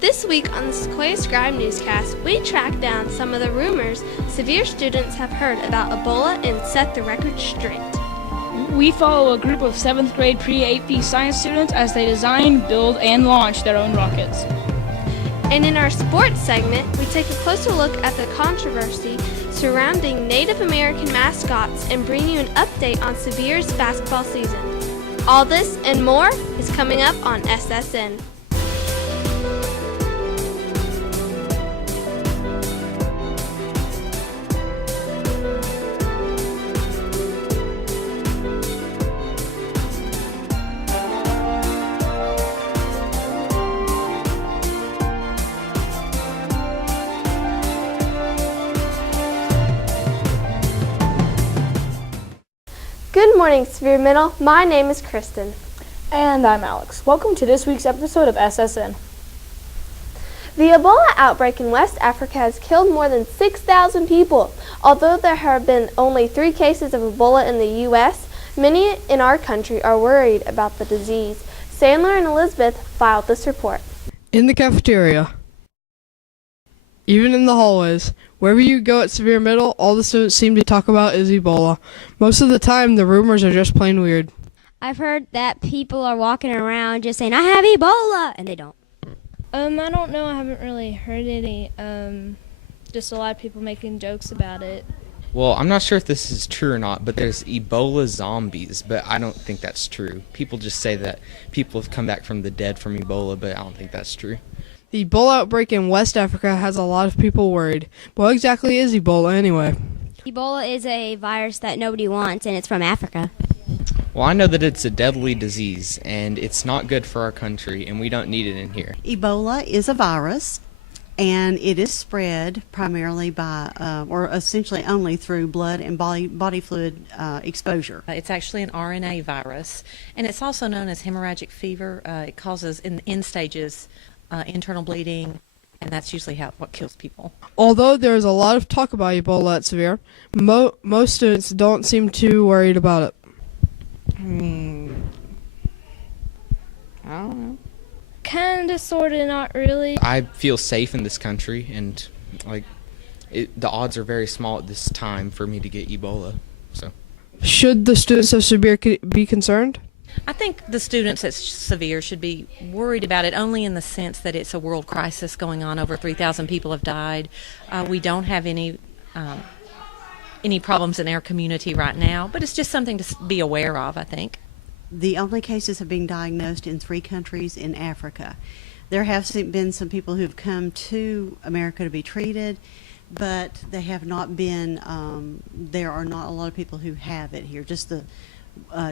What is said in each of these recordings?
This week on the Sequoyah Scribe Newscast, we track down some of the rumors Sevier students have heard about Ebola and set the record straight. We follow a group of 7th grade pre-AP science students as they design, build, and launch their own rockets. And in our sports segment, we take a closer look at the controversy surrounding Native American mascots and bring you an update on Sevier's basketball season. All this and more is coming up on SSN. Good morning, Sevier Middle. My name is Kristin. And I'm Alex. Welcome to this week's episode of SSN. The Ebola outbreak in West Africa has killed more than 6,000 people. Although there have been only 3 cases of Ebola in the U.S., many in our country are worried about the disease. Sandler and Elizabeth filed this report. In the cafeteria, even in the hallways, wherever you go at Sevier Middle, all the students seem to talk about is Ebola. Most of the time, the rumors are just plain weird. I've heard that people are walking around just saying, I have Ebola, and they don't. I don't know. I haven't really heard any. Just a lot of people making jokes about it. Well, I'm not sure if this is true or not, but there's Ebola zombies, but I don't think that's true. People just say that people have come back from the dead from Ebola, but I don't think that's true. The Ebola outbreak in West Africa has a lot of people worried. What exactly is Ebola anyway? Ebola is a virus that nobody wants, and it's from Africa. Well, I know that it's a deadly disease, and it's not good for our country, and we don't need it in here. Ebola is a virus, and it is spread primarily by, or essentially only through blood and body fluid exposure. It's actually an RNA virus, and it's also known as hemorrhagic fever. It causes, in end stages, internal bleeding, and that's usually what kills people. Although there is a lot of talk about Ebola at Sevier, most students don't seem too worried about it. I don't know. Kinda, sorta, not really. I feel safe in this country, and the odds are very small at this time for me to get Ebola. So, should the students of Sevier be concerned? I think the students at Sevier should be worried about it only in the sense that it's a world crisis going on. Over 3,000 people have died. We don't have any problems in our community right now, but it's just something to be aware of, I think. The only cases have been diagnosed in 3 countries in Africa. There have been some people who have come to America to be treated, but they have not been, there are not a lot of people who have it here, just the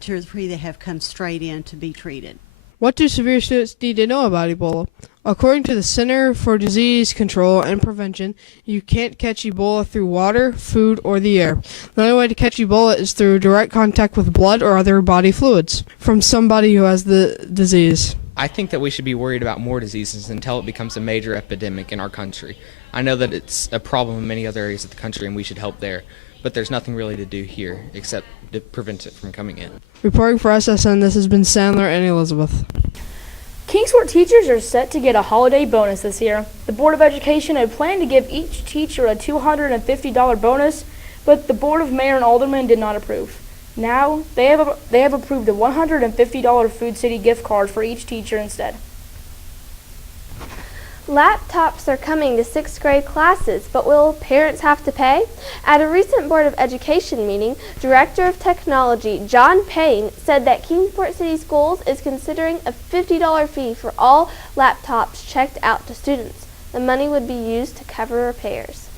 2 or 3 that have come straight in to be treated. What do Sevier students need to know about Ebola? According to the Center for Disease Control and Prevention, you can't catch Ebola through water, food, or the air. The only way to catch Ebola is through direct contact with blood or other body fluids from somebody who has the disease. I think that we should be worried about more diseases until it becomes a major epidemic in our country. I know that it's a problem in many other areas of the country, and we should help there. But there's nothing really to do here except to prevent it from coming in. Reporting for SSN, this has been Sandler and Elizabeth. Kingsport teachers are set to get a holiday bonus this year. The Board of Education had planned to give each teacher a $250 bonus, but the Board of Mayor and Aldermen did not approve. Now, they have approved a $150 Food City gift card for each teacher instead. Laptops are coming to 6th grade classes, but will parents have to pay? At a recent Board of Education meeting, Director of Technology John Payne said that Kingsport City Schools is considering a $50 fee for all laptops checked out to students. The money would be used to cover repairs.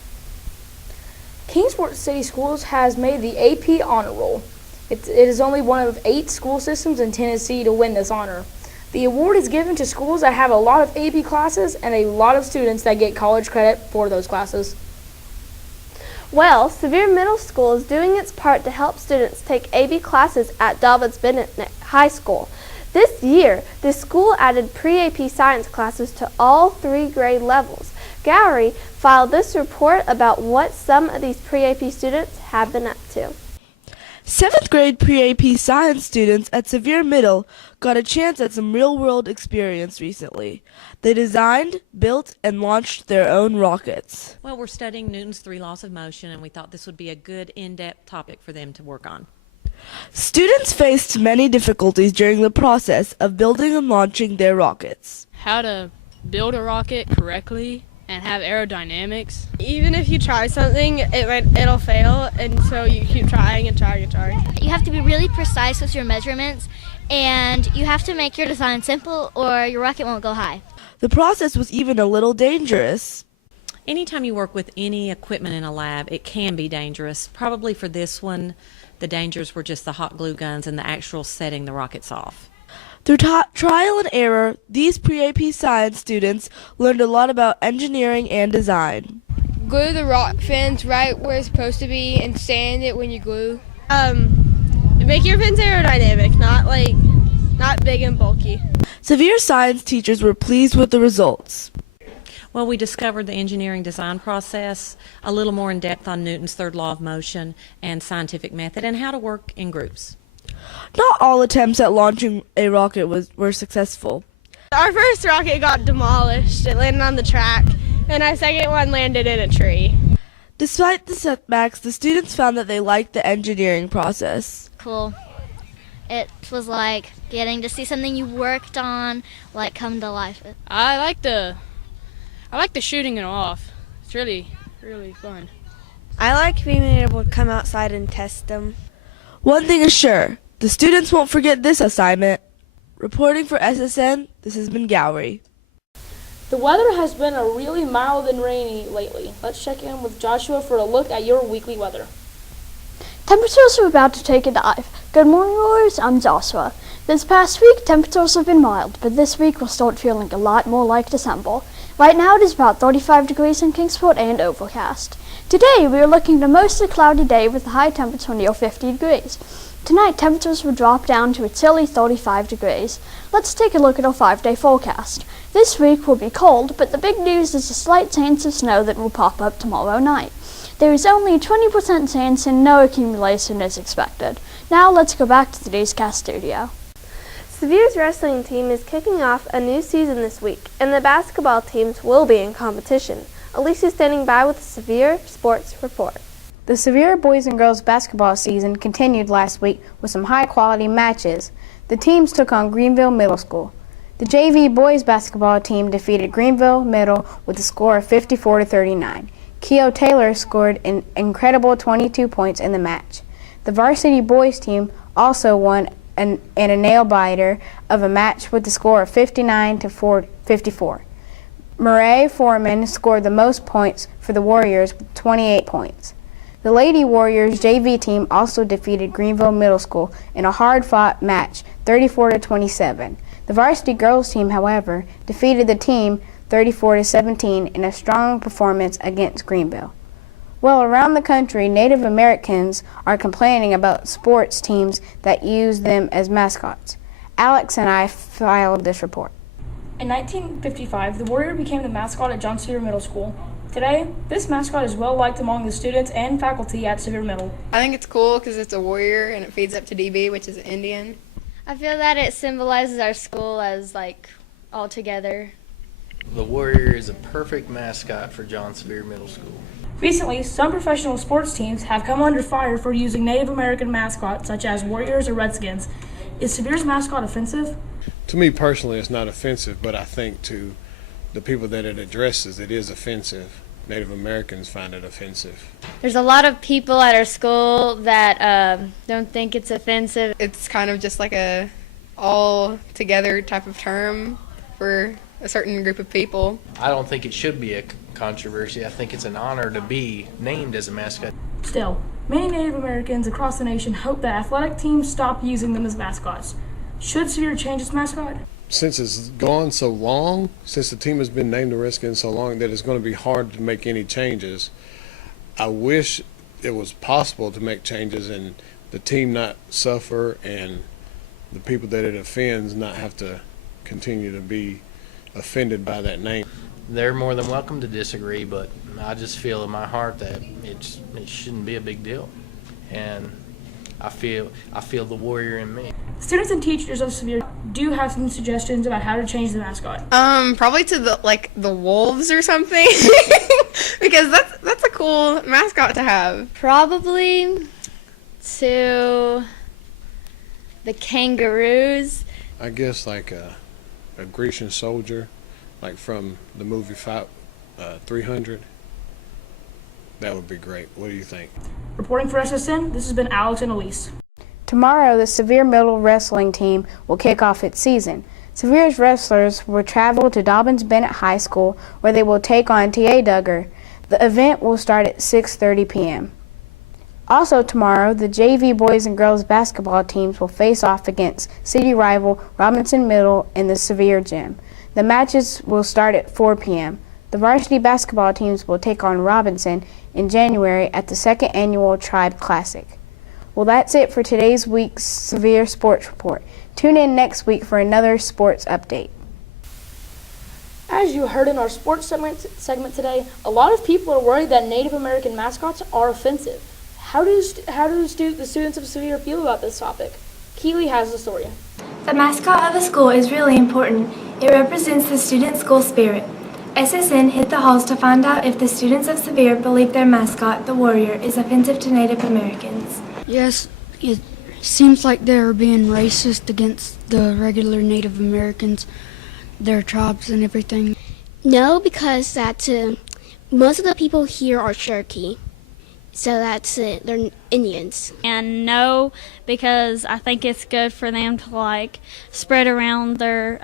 Kingsport City Schools has made the AP Honor Roll. It is only one of 8 school systems in Tennessee to win this honor. The award is given to schools that have a lot of AP classes and a lot of students that get college credit for those classes. Well, Sevier Middle School is doing its part to help students take AP classes at Dobbins Bennett High School. This year, the school added pre-AP science classes to all 3 grade levels. Gowrie filed this report about what some of these pre-AP students have been up to. 7th grade pre-AP science students at Sevier Middle got a chance at some real-world experience recently. They designed, built, and launched their own rockets. Well, we're studying Newton's 3 laws of motion, and we thought this would be a good in-depth topic for them to work on. Students faced many difficulties during the process of building and launching their rockets. How to build a rocket correctly and have aerodynamics. Even if you try something, it'll fail, and so you keep trying and trying and trying. You have to be really precise with your measurements, and you have to make your design simple or your rocket won't go high. The process was even a little dangerous. Anytime you work with any equipment in a lab, it can be dangerous. Probably for this one, the dangers were just the hot glue guns and the actual setting the rockets off. Through trial and error, these pre-AP science students learned a lot about engineering and design. Glue the rock fins right where it's supposed to be and sand it when you glue. Make your fins aerodynamic, not big and bulky. Sevier science teachers were pleased with the results. Well, we discovered the engineering design process, a little more in depth on Newton's 3rd law of motion and scientific method, and how to work in groups. Not all attempts at launching a rocket were successful. Our first rocket got demolished. It landed on the track, and our second one landed in a tree. Despite the setbacks, the students found that they liked the engineering process. Cool. It was like getting to see something you worked on, come to life. I like the shooting it off. It's really, really fun. I like being able to come outside and test them. One thing is sure, the students won't forget this assignment. Reporting for SSN, this has been Gowrie. The weather has been a really mild and rainy lately. Let's check in with Joshua for a look at your weekly weather. Temperatures are about to take a dive. Good morning, Warriors. I'm Joshua. This past week, temperatures have been mild, but this week we'll start feeling a lot more like December. Right now, it is about 35 degrees in Kingsport and overcast. Today, we are looking at a mostly cloudy day with a high temperature near 50 degrees. Tonight, temperatures will drop down to a chilly 35 degrees. Let's take a look at our 5-day forecast. This week will be cold, but the big news is a slight chance of snow that will pop up tomorrow night. There is only a 20% chance and no accumulation is expected. Now let's go back to the newscast studio. Sevier's wrestling team is kicking off a new season this week, and the basketball teams will be in competition. Alise is standing by with the Sevier Sports Report. The Sevier boys and girls basketball season continued last week with some high-quality matches. The teams took on Greenville Middle School. The JV boys basketball team defeated Greenville Middle with a score of 54-39. Keo Taylor scored an incredible 22 points in the match. The varsity boys team also won in a nail-biter of a match with the score of 59-54. Murray Foreman scored the most points for the Warriors with 28 points. The Lady Warriors JV team also defeated Greenville Middle School in a hard-fought match, 34-27. The varsity girls team, however, defeated the team 34-17 in a strong performance against Greenville. Well, around the country, Native Americans are complaining about sports teams that use them as mascots. Alex and I filed this report. In 1955, the Warrior became the mascot at John Sevier Middle School. Today, this mascot is well liked among the students and faculty at Sevier Middle. I think it's cool because it's a warrior and it feeds up to DB, which is an Indian. I feel that it symbolizes our school as all together. The Warrior is a perfect mascot for John Sevier Middle School. Recently, some professional sports teams have come under fire for using Native American mascots such as Warriors or Redskins. Is Sevier's mascot offensive? To me personally, it's not offensive, but I think to the people that it addresses, it is offensive. Native Americans find it offensive. There's a lot of people at our school that don't think it's offensive. It's kind of just like a all-together type of term for a certain group of people. I don't think it should be a controversy. I think it's an honor to be named as a mascot. Still, many Native Americans across the nation hope that athletic teams stop using them as mascots. Should Sevier change its mascot? Since it's gone so long, since the team has been named the Redskins so long, that it's going to be hard to make any changes. I wish it was possible to make changes and the team not suffer and the people that it offends not have to continue to be offended by that name. They're more than welcome to disagree, but I just feel in my heart that it shouldn't be a big deal. And I feel the warrior in me. Students and teachers of Sevier do have some suggestions about how to change the mascot. Probably to the wolves or something, because that's a cool mascot to have. Probably to the kangaroos. I guess like a Grecian soldier, like from the movie 300. That would be great. What do you think? Reporting for SSN, this has been Alex and Alise. Tomorrow, the Sevier Middle wrestling team will kick off its season. Sevier's wrestlers will travel to Dobbins-Bennett High School, where they will take on T.A. Duggar. The event will start at 6:30 p.m. Also tomorrow, the JV boys and girls basketball teams will face off against city rival Robinson Middle in the Sevier gym. The matches will start at 4 p.m. The varsity basketball teams will take on Robinson in January at the 2nd Annual Tribe Classic. Well, that's it for today's week's Sevier Sports Report. Tune in next week for another sports update. As you heard in our sports segment today, a lot of people are worried that Native American mascots are offensive. How do the students of Sevier feel about this topic? Keely has the story. The mascot of a school is really important. It represents the student school spirit. SSN hit the halls to find out if the students of Sevier believe their mascot, the Warrior, is offensive to Native Americans. Yes, it seems like they're being racist against the regular Native Americans, their tribes and everything. No, because most of the people here are Cherokee. So that's it. They're Indians. And no, because I think it's good for them to spread around their,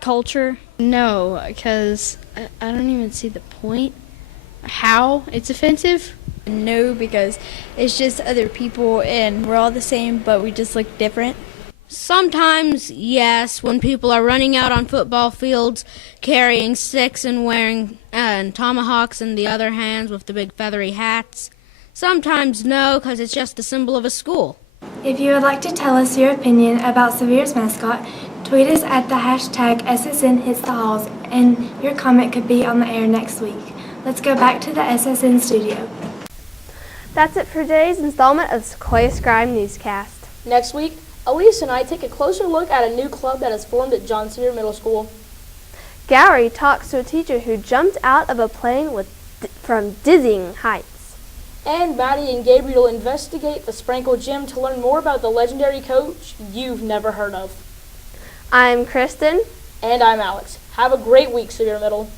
culture. No, because I don't even see the point. How it's offensive? No, because it's just other people and we're all the same, but we just look different. Sometimes, yes, when people are running out on football fields carrying sticks and wearing tomahawks in the other hands with the big feathery hats. Sometimes no, because it's just a symbol of a school. If you would like to tell us your opinion about Sevier's mascot, tweet us at the hashtag SSNHitsTheHalls, and your comment could be on the air next week. Let's go back to the SSN studio. That's it for today's installment of Sequoyah Scribe Newscast. Next week, Alise and I take a closer look at a new club that has formed at John Sevier Middle School. Gary talks to a teacher who jumped out of a plane from dizzying heights. And Maddie and Gabriel investigate the Sprankle Gym to learn more about the legendary coach you've never heard of. I'm Kristin. And I'm Alex. Have a great week, Sevier Middle.